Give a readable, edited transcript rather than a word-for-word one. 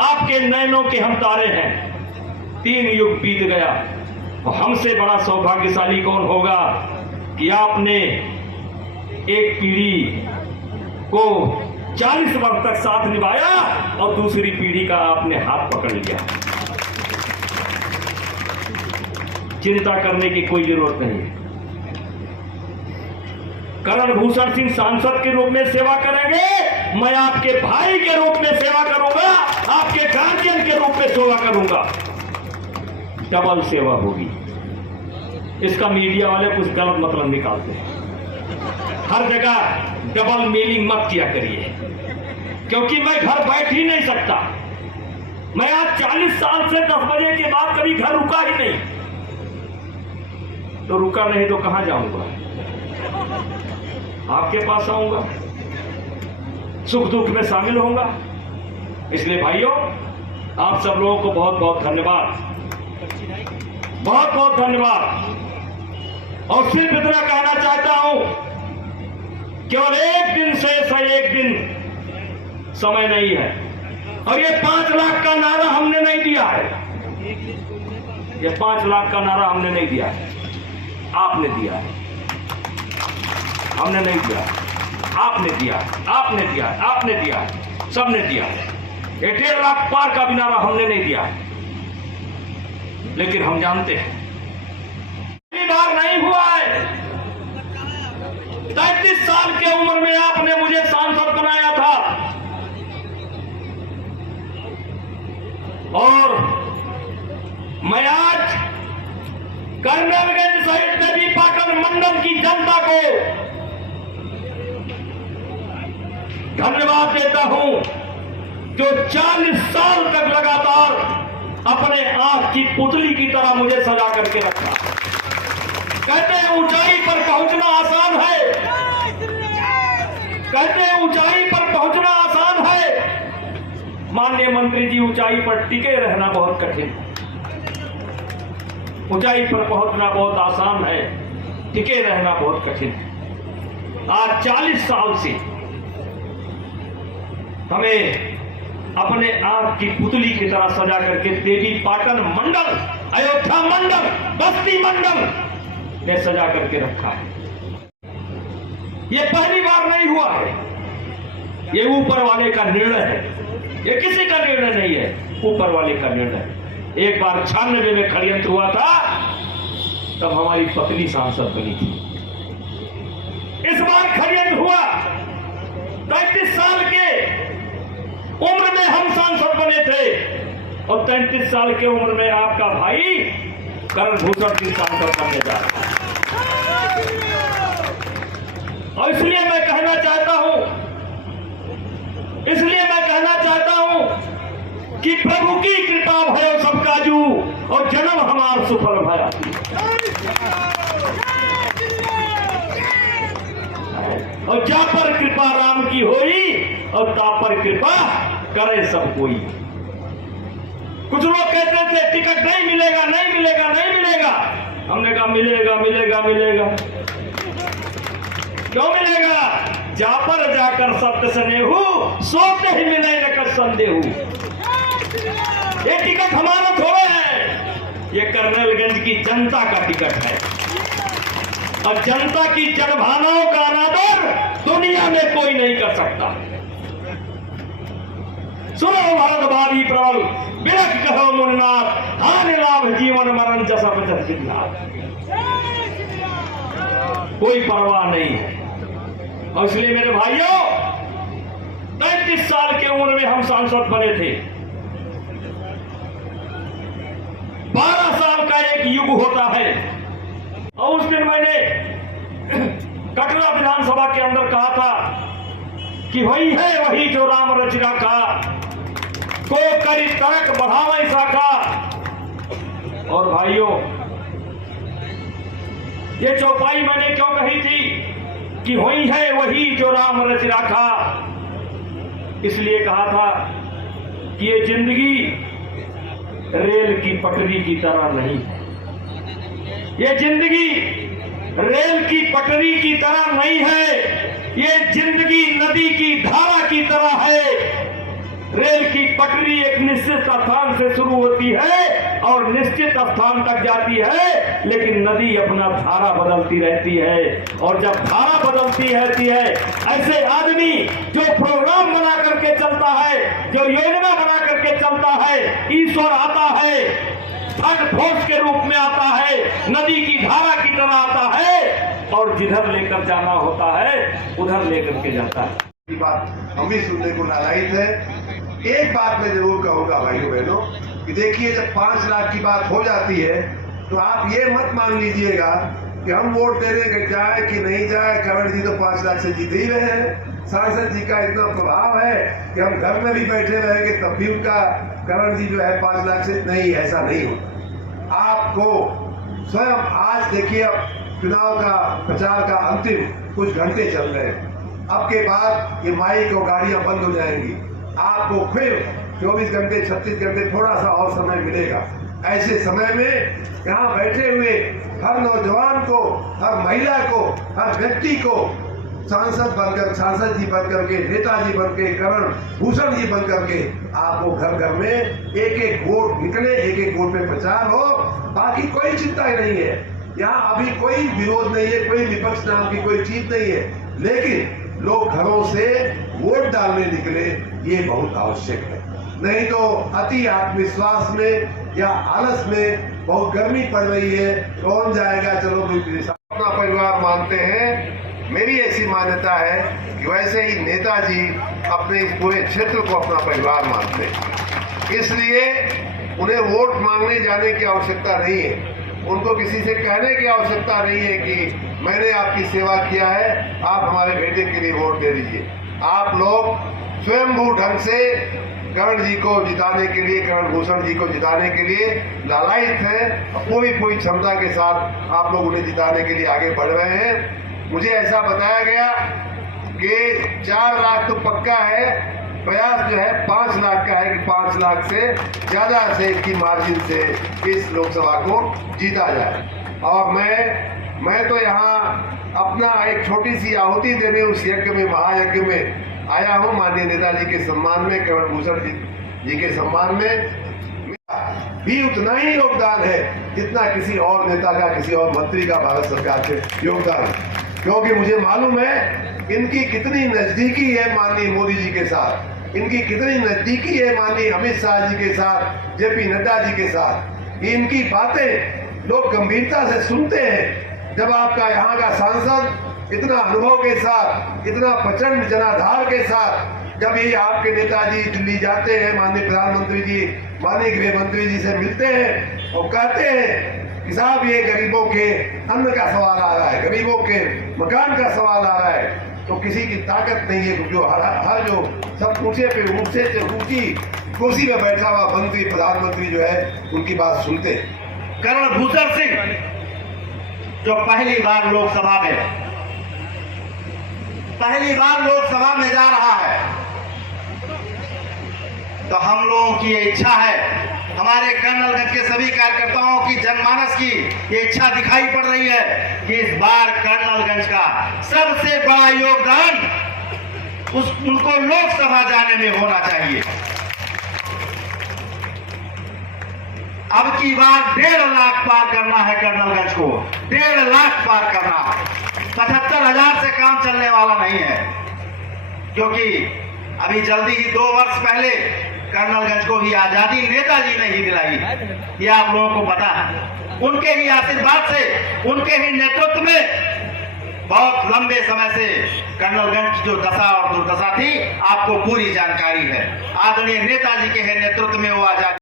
आपके नैनों के हम तारे हैं। 3 युग बीत गया और हमसे बड़ा सौभाग्यशाली कौन होगा कि आपने एक पीढ़ी को 40 वर्ष तक साथ निभाया और दूसरी पीढ़ी का आपने हाथ पकड़ लिया। चिंता करने की कोई जरूरत नहीं। करण भूषण सिंह सांसद के रूप में सेवा करेंगे, मैं आपके भाई के रूप में सेवा करूंगा, आपके गार्जियन के रूप में सेवा करूंगा। डबल सेवा होगी। इसका मीडिया वाले कुछ गलत मतलब निकालते हैं। हर जगह डबल मीनिंग मत किया करिए, क्योंकि मैं घर बैठ ही नहीं सकता। मैं आज 40 साल से 10 बजे के बाद कभी घर रुका ही नहीं। तो रुका नहीं तो कहां जाऊंगा? आपके पास आऊंगा, सुख दुख में शामिल होऊंगा। इसलिए भाइयों, आप सब लोगों को बहुत बहुत धन्यवाद, बहुत बहुत धन्यवाद। और सिर्फ इतना कहना चाहता हूं, केवल एक दिन से एक दिन समय नहीं है। और ये 5 लाख का नारा हमने नहीं दिया है। ये 5 लाख का नारा हमने नहीं दिया है, आपने दिया है। हमने नहीं दिया, आपने दिया, आपने दिया, आपने दिया, सबने दिया। 1.5 लाख पार का भी नारा हमने नहीं दिया। लेकिन हम जानते हैं पहली बार नहीं हुआ है। 33 साल की उम्र में आपने मुझे सांसद बनाया था और मैं आज कर्नलगंज सहित देवी पाटन मंडल की जनता को धन्यवाद देता हूं, जो 40 साल तक लगातार अपने आंख की पुतली की तरह मुझे सजा करके रखा। कहते हैं ऊंचाई पर पहुंचना आसान है, कहते हैं ऊंचाई पर पहुंचना आसान है। माननीय मंत्री जी, ऊंचाई पर टिके रहना बहुत कठिन है। ऊंचाई पर पहुंचना बहुत आसान है, टिके रहना बहुत कठिन है। आज 40 साल से हमें अपने आंख की पुतली की तरह सजा करके देवी पाटन मंडल, अयोध्या मंडल, बस्ती मंडल ने सजा करके रखा है। ये पहली बार नहीं हुआ है, ये ऊपर वाले का निर्णय है, ये किसी का निर्णय नहीं है, ऊपर वाले का निर्णय। एक बार 96 में षड्यंत्र हुआ था, तब हमारी पत्नी सांसद बनी थी। इस बार षड्यंत्र हुआ, 33 साल के उम्र में हम सांसद बने थे और 33 साल के उम्र में आपका भाई करण भूषण सिंह सांसद बनने जा रहा है। और इसलिए मैं कहना चाहता हूं कि प्रभु की कृपा भयो सब काजू और जन्म हमार सुफल भया। और जा पर कृपा राम की होई और ता पर कृपा करे सब कोई। कुछ लोग कहते थे टिकट नहीं मिलेगा, नहीं मिलेगा, नहीं मिलेगा। हमने कहा मिलेगा, मिलेगा, मिलेगा। क्यों मिलेगा? जा पर जाकर सत्य स्नेहू, सोते ही मिले न संदेहू। ये टिकट हमारा थोड़े है, ये कर्नलगंज की जनता का टिकट है। और जनता की जनभावनाओं का अनादर दुनिया में कोई नहीं कर सकता। सुनो भारत भावी प्रबल, बिरख कहो मुनिनाथ, हानि लाभ जीवन मरण जसा बचत सिद्धार्थ। कोई परवाह नहीं है। और इसलिए मेरे भाइयों, 33 साल की उम्र में हम सांसद बने थे। 12 साल का एक युग होता है। और उस दिन मैंने कटरा विधानसभा के अंदर कहा था कि वही है वही जो राम रच राखा, को करी तरक बढ़ावे शाखा। और भाइयों, ये चौपाई मैंने क्यों कही थी कि वही है वही जो राम रच राखा? इसलिए कहा था कि ये जिंदगी रेल की पटरी की तरह नहीं है। ये जिंदगी रेल की पटरी की तरह नहीं है, ये जिंदगी नदी की धारा की तरह है। रेल की पटरी एक निश्चित स्थान से शुरू होती है और निश्चित स्थान तक जाती है, लेकिन नदी अपना धारा बदलती रहती है। और जब धारा बदलती रहती है, ऐसे आदमी जो प्रोग्राम बना करके चलता है, जो योजना बना करके चलता है, ईश्वर आता है, फंड फोर्स के रूप में आता है, नदी की धारा की तरह आता है और जिधर लेकर जाना होता है उधर लेकर के जाता है। ये बात हम भी सुनने को लालायित है। एक बात मैं जरूर कहूंगा भाइयों बहनों कि देखिए, जब 5 लाख की बात हो जाती है तो आप ये मत मान लीजिएगा कि हम वोट देने जाए कि नहीं जाए, करण जी तो 5 लाख से जीत ही रहे हैं। सांसद जी का इतना प्रभाव है कि हम घर में भी बैठे रहेंगे तब भी उनका करण जी जो है 5 लाख से नहीं, ऐसा नहीं होता। आपको स्वयं आज देखिए, अब चुनाव का प्रचार का अंतिम कुछ घंटे चल रहे हैं। अब के बाद ये माइक और गाड़ियां बंद हो जाएंगी, आपको फिर 24 घंटे 36 घंटे थोड़ा सा और समय मिलेगा। ऐसे समय में यहाँ बैठे हुए हर नौजवान को, हर महिला को, हर व्यक्ति को सांसद जी बनकर के, नेताजी बन के, करण भूषण जी बन करके आपको घर घर में एक एक वोट निकले, एक एक वोट में प्रचार हो। बाकी कोई चिंता ही नहीं है, यहाँ अभी कोई विरोध नहीं है, कोई विपक्ष नाम की कोई चीज नहीं है, लेकिन लोग घरों से वोट डालने निकले, ये बहुत आवश्यक है। नहीं तो अति आत्मविश्वास में या आलस में बहुत गर्मी पड़ रही है, कौन जाएगा, चलो अपना परिवार मानते हैं। मेरी ऐसी मान्यता है कि वैसे ही नेताजी अपने इस पूरे क्षेत्र को अपना परिवार मानते हैं, इसलिए उन्हें वोट मांगने जाने की आवश्यकता नहीं है। उनको किसी से कहने की आवश्यकता नहीं है कि मैंने आपकी सेवा किया है, आप हमारे बेटे के लिए वोट दे दीजिए। आप लोग स्वयंभू ढंग से करण जी को जिताने के लिए, करण भूषण जी को जिताने के लिए लालायित हैं। पूरी क्षमता के साथ आप लोग उन्हें जिताने के लिए आगे बढ़ रहे हैं। मुझे ऐसा बताया गया कि 4 लाख तो पक्का है, प्रयास जो है 5 लाख का है कि 5 लाख से ज्यादा से की मार्जिन से इस लोकसभा को जीता जाए। और मैं तो यहाँ अपना एक छोटी सी आहुति देने उस यज्ञ में, महायज्ञ में आया हूँ, माननीय नेताजी के सम्मान में, करण भूषण जी के सम्मान में। भी उतना ही योगदान है जितना किसी और नेता का, किसी और मंत्री का भारत सरकार के योगदान, क्योंकि मुझे मालूम है इनकी कितनी नजदीकी है माननीय मोदी जी के साथ, इनकी कितनी नजदीकी है माननीय अमित शाह जी के साथ, जेपी नड्डा जी के साथ। इनकी बातें लोग गंभीरता से सुनते हैं। जब आपका यहाँ का सांसद इतना अनुभव के साथ, इतना प्रचंड जनाधार के साथ, जब ये आपके नेताजी दिल्ली जाते हैं, माननीय प्रधानमंत्री जी, माननीय गृह मंत्री जी से मिलते हैं और कहते हैं कि साहब ये गरीबों के अन्न का सवाल आ रहा है, गरीबों के मकान का सवाल आ रहा है, तो किसी की ताकत नहीं है जो हर जो सब ऊंचे पे ऊंचे से ऊंची कुर्सी में बैठा हुआ मंत्री, प्रधानमंत्री जो है उनकी बात सुनते। करण भूषण सिंह जो पहली बार लोकसभा में जा रहा है, तो हम लोगों की ये इच्छा है, हमारे कर्नलगंज के सभी कार्यकर्ताओं की, जनमानस की ये इच्छा दिखाई पड़ रही है कि इस बार कर्नलगंज का सबसे बड़ा योगदान उनको लोकसभा जाने में होना चाहिए। अब की बार 1.5 लाख पार करना है कर्नलगंज को, 1.5 लाख पार करना। 75,000 से काम चलने वाला नहीं है, क्योंकि अभी जल्दी ही 2 वर्ष पहले कर्नलगंज को ही आजादी नेताजी ने ही दिलाई, ये आप लोगों को पता है। उनके ही आशीर्वाद से, उनके ही नेतृत्व में बहुत लंबे समय से कर्नलगंज की जो दशा और दुर्दशा थी, आपको पूरी जानकारी है। आदरणीय नेताजी के नेतृत्व में वो आजादी